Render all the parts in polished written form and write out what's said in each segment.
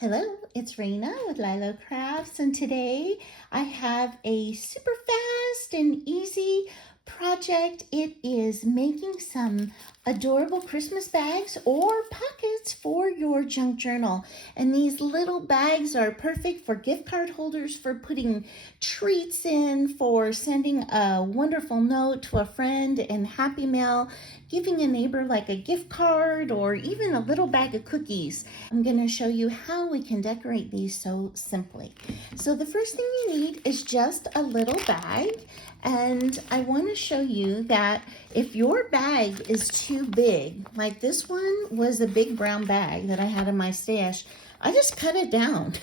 Hello, it's Rana with Lylo Crafts, and today I have a super fast and easy project. It is making some adorable Christmas bags or pockets for your junk journal. And these little bags are perfect for gift card holders, for putting treats in, for sending a wonderful note to a friend in Happy Mail, giving a neighbor like a gift card, or even a little bag of cookies. I'm going to show you how we can decorate these so simply. So the first thing you need is just a little bag, and I want to show you that if your bag is too big, like this one was a big brown bag that I had in my stash, I just cut it down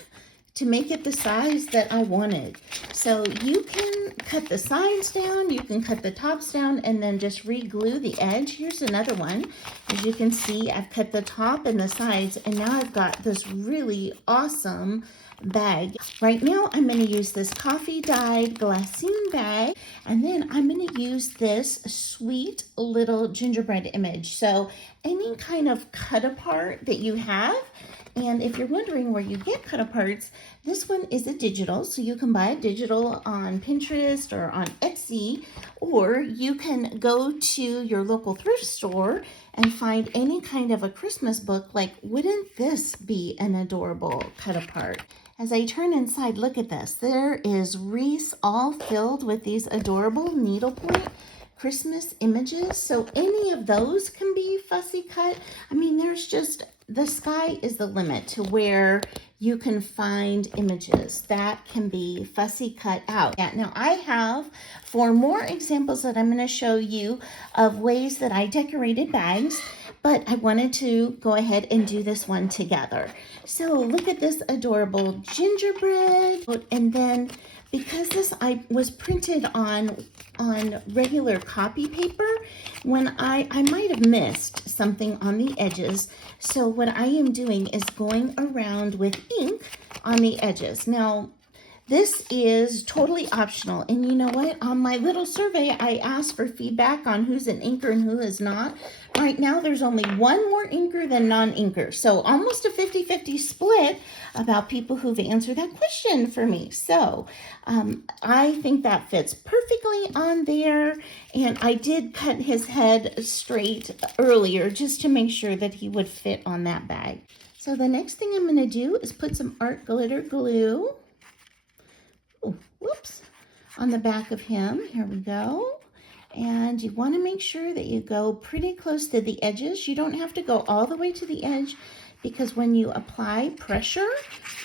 to make it the size that I wanted. So you can cut the sides down, you can cut the tops down, and then just re-glue the edge. Here's another one. As you can see, I've cut the top and the sides, and now I've got this really awesome bag. Right now, I'm going to use this coffee-dyed glassine bag, and then I'm going to use this sweet little gingerbread image. So any kind of cut apart that you have, and if you're wondering where you get cut aparts, this one is a digital, so you can buy a digital on Pinterest or on Etsy, or you can go to your local thrift store and find any kind of a Christmas book. Like, wouldn't this be an adorable cut apart? As I turn inside, look at this. There is wreaths all filled with these adorable needlepoint Christmas images. So any of those can be fussy cut. I mean, there's just, the sky is the limit to where you can find images that can be fussy cut out. Yeah, now I have 4 more examples that I'm going to show you of ways that I decorated bags, but I wanted to go ahead and do this one together. So look at this adorable gingerbread, and then because this I was printed on regular copy paper, when I might have missed something on the edges. So what I am doing is going around with ink on the edges. Now, this is totally optional. And you know what? On my little survey, I asked for feedback on who's an inker and who is not. Right now, there's only one more inker than non-inker. So almost a 50-50 split about people who've answered that question for me. So I think that fits perfectly on there. And I did cut his head straight earlier just to make sure that he would fit on that bag. So the next thing I'm going to do is put some art glitter glue. Whoops, on the back of him. Here we go. And you want to make sure that you go pretty close to the edges. You don't have to go all the way to the edge, because when you apply pressure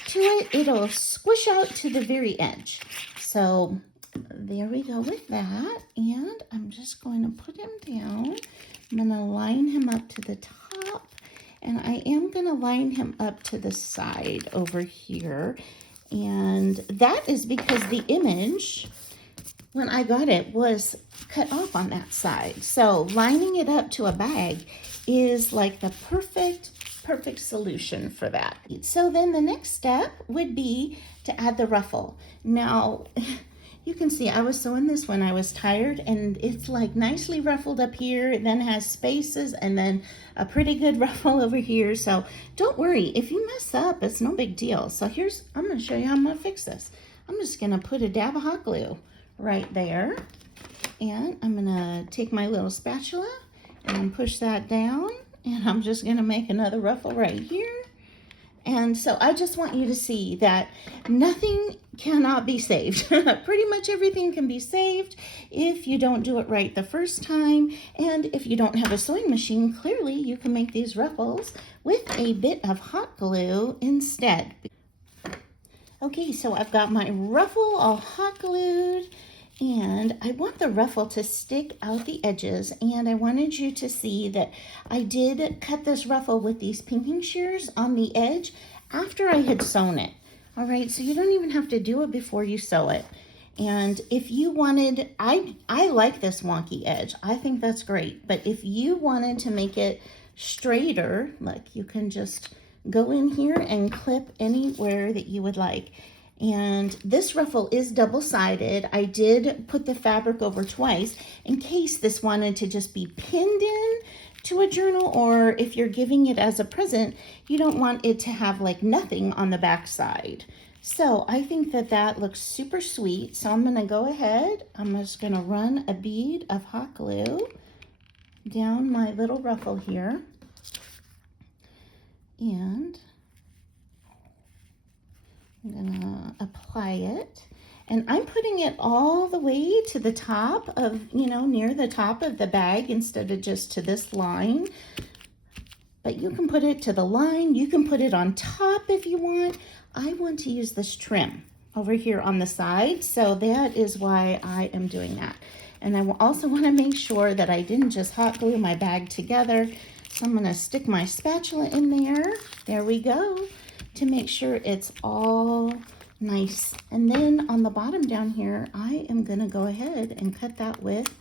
to it, it'll squish out to the very edge. So there we go with that. And I'm just going to put him down. I'm going to line him up to the top, and I am going to line him up to the side over here. And that is because the image, when I got it, was cut off on that side. So lining it up to a bag is like the perfect solution for that. So then the next step would be to add the ruffle. Now, you can see I was sewing this when I was tired, and it's like nicely ruffled up here. It then has spaces and then a pretty good ruffle over here. So don't worry, if you mess up, it's no big deal. So I'm going to show you how I'm going to fix this. I'm just going to put a dab of hot glue right there, and I'm going to take my little spatula and push that down, and I'm just going to make another ruffle right here. And so I just want you to see that nothing cannot be saved. Pretty much everything can be saved if you don't do it right the first time. And if you don't have a sewing machine, clearly you can make these ruffles with a bit of hot glue instead. Okay, so I've got my ruffle all hot glued, and I want the ruffle to stick out the edges, and I wanted you to see that I did cut this ruffle with these pinking shears on the edge after I had sewn it. All right, so you don't even have to do it before you sew it. And if you wanted, I like this wonky edge. I think that's great. But if you wanted to make it straighter, like, you can just go in here and clip anywhere that you would like. And this ruffle is double-sided. I did put the fabric over twice in case this wanted to just be pinned in to a journal, or if you're giving it as a present, you don't want it to have like nothing on the back side. So I think that that looks super sweet. So I'm gonna go ahead, I'm just gonna run a bead of hot glue down my little ruffle here. And I'm gonna apply it. And I'm putting it all the way to the top of, near the top of the bag instead of just to this line. But you can put it to the line. You can put it on top if you want. I want to use this trim over here on the side. So that is why I am doing that. And I also want to make sure that I didn't just hot glue my bag together. So I'm going to stick my spatula in there. There we go. To make sure it's all nice. And then on the bottom down here, I am going to go ahead and cut that with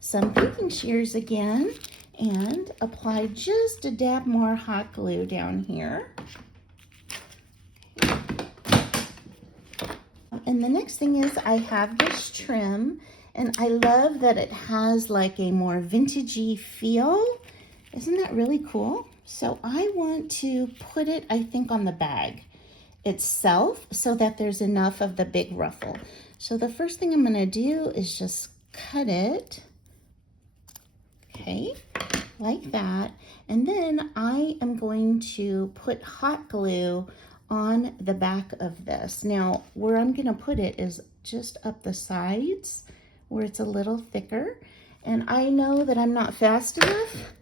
some baking shears again and apply just a dab more hot glue down here. And the next thing is I have this trim, and I love that it has like a more vintagey feel. Isn't that really cool? So I want to put it, I think, on the bag itself so that there's enough of the big ruffle. So the first thing I'm going to do is just cut it, okay, like that. And then I am going to put hot glue on the back of this. Now, where I'm going to put it is just up the sides where it's a little thicker. And I know that I'm not fast enough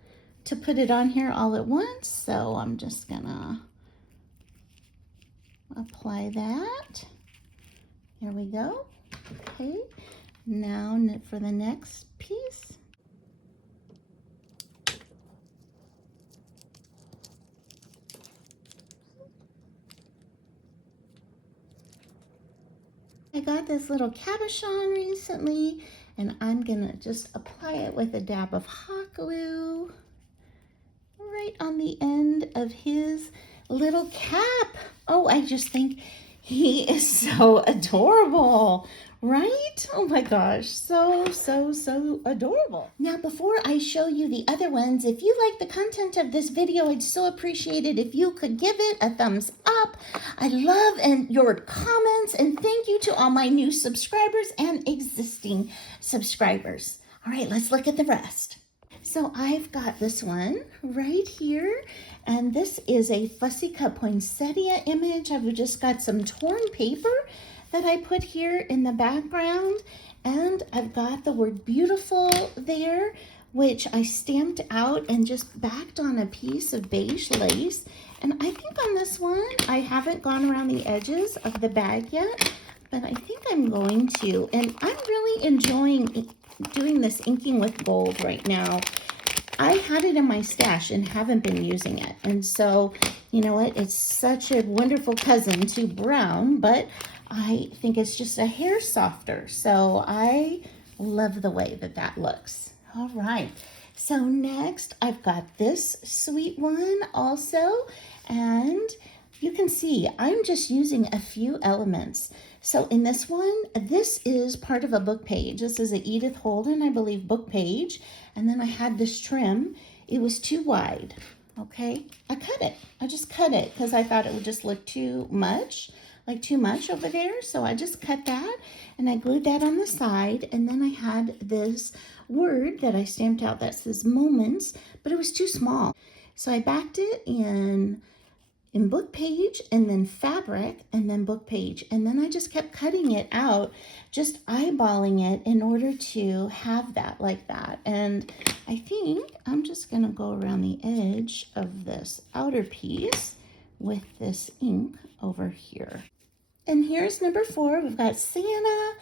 to put it on here all at once, so I'm just gonna apply that. Here we go. Okay, now for the next piece. I got this little cabochon recently, and I'm gonna just apply it with a dab of hot glue right on the end of his little cap. Oh, I just think he is so adorable, right? Oh my gosh, so adorable. Now, before I show you the other ones, if you like the content of this video, I'd so appreciate it if you could give it a thumbs up. I love your comments, and thank you to all my new subscribers and existing subscribers. All right, let's look at the rest. So I've got this one right here, and this is a Fussy Cut Poinsettia image. I've just got some torn paper that I put here in the background, and I've got the word beautiful there, which I stamped out and just backed on a piece of beige lace. And I think on this one, I haven't gone around the edges of the bag yet, but I think I'm going to. And I'm really enjoying doing this inking with gold right now. I had it in my stash and haven't been using it. And so, you know what? It's such a wonderful cousin to brown, but I think it's just a hair softer. So I love the way that that looks. All right. So next I've got this sweet one also. And you can see I'm just using a few elements. So in this one, this is part of a book page. This is a Edith Holden, I believe, book page. And then I had this trim. It was too wide, okay? I cut it. I just cut it because I thought it would just look too much over there. So I just cut that and I glued that on the side. And then I had this word that I stamped out that says moments, but it was too small. So I backed it in book page and then fabric and then book page. And then I just kept cutting it out, just eyeballing it in order to have that like that. And I think I'm just gonna go around the edge of this outer piece with this ink over here. And here's number 4. We've got Santa.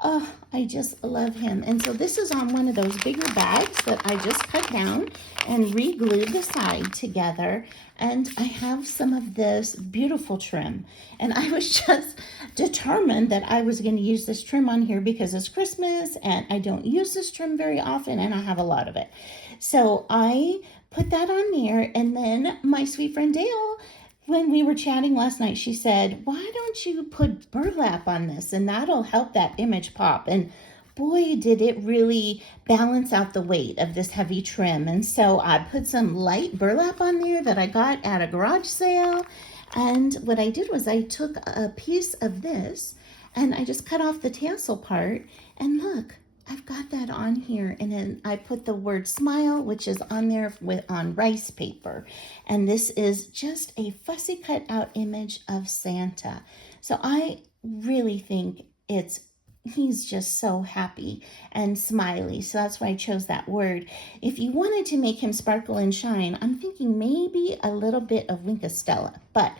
Oh, I just love him. And so this is on one of those bigger bags that I just cut down and re-glued the side together. And I have some of this beautiful trim. And I was just determined that I was going to use this trim on here because it's Christmas and I don't use this trim very often and I have a lot of it. So I put that on there, and then my sweet friend Dale, when we were chatting last night, she said, why don't you put burlap on this and that'll help that image pop? And boy, did it really balance out the weight of this heavy trim. And so I put some light burlap on there that I got at a garage sale. And what I did was I took a piece of this and I just cut off the tassel part. And look, I've got that on here. And then I put the word smile, which is on there on rice paper. And this is just a fussy cut out image of Santa. So I really think he's just so happy and smiley. So that's why I chose that word. If you wanted to make him sparkle and shine, I'm thinking maybe a little bit of Winkostella. But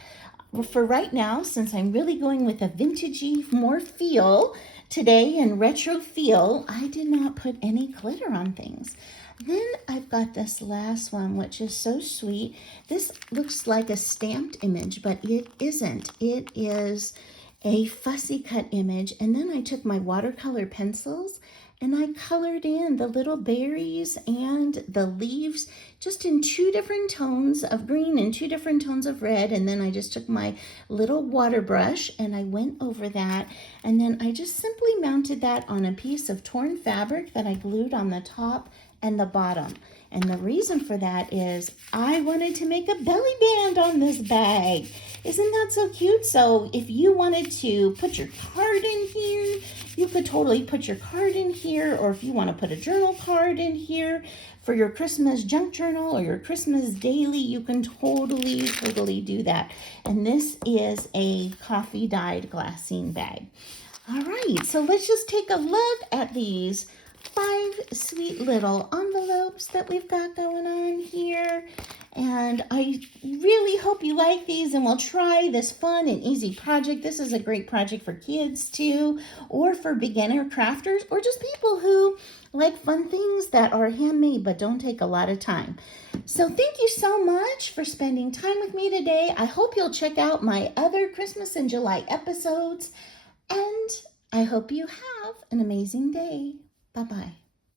for right now, since I'm really going with a vintagey more feel today and retro feel, I did not put any glitter on things. Then I've got this last one, which is so sweet. This looks like a stamped image, but it isn't. It is a fussy cut image. And then I took my watercolor pencils and I colored in the little berries and the leaves just in 2 different tones of green and 2 different tones of red. And then I just took my little water brush and I went over that. And then I just simply mounted that on a piece of torn fabric that I glued on the top and the bottom. And the reason for that is I wanted to make a belly band on this bag. Isn't that so cute? So if you wanted to put your card in here, you could totally put your card in here. Or if you want to put a journal card in here for your Christmas junk journal or your Christmas daily, you can totally do that. And this is a coffee dyed glassine bag. All right, so let's just take a look at these 5 sweet little envelopes that we've got going on here. And I really hope you like these and we'll try this fun and easy project. This is a great project for kids too, or for beginner crafters, or just people who like fun things that are handmade but don't take a lot of time. So thank you so much for spending time with me today. I hope you'll check out my other Christmas in July episodes, and I hope you have an amazing day. Bye-bye.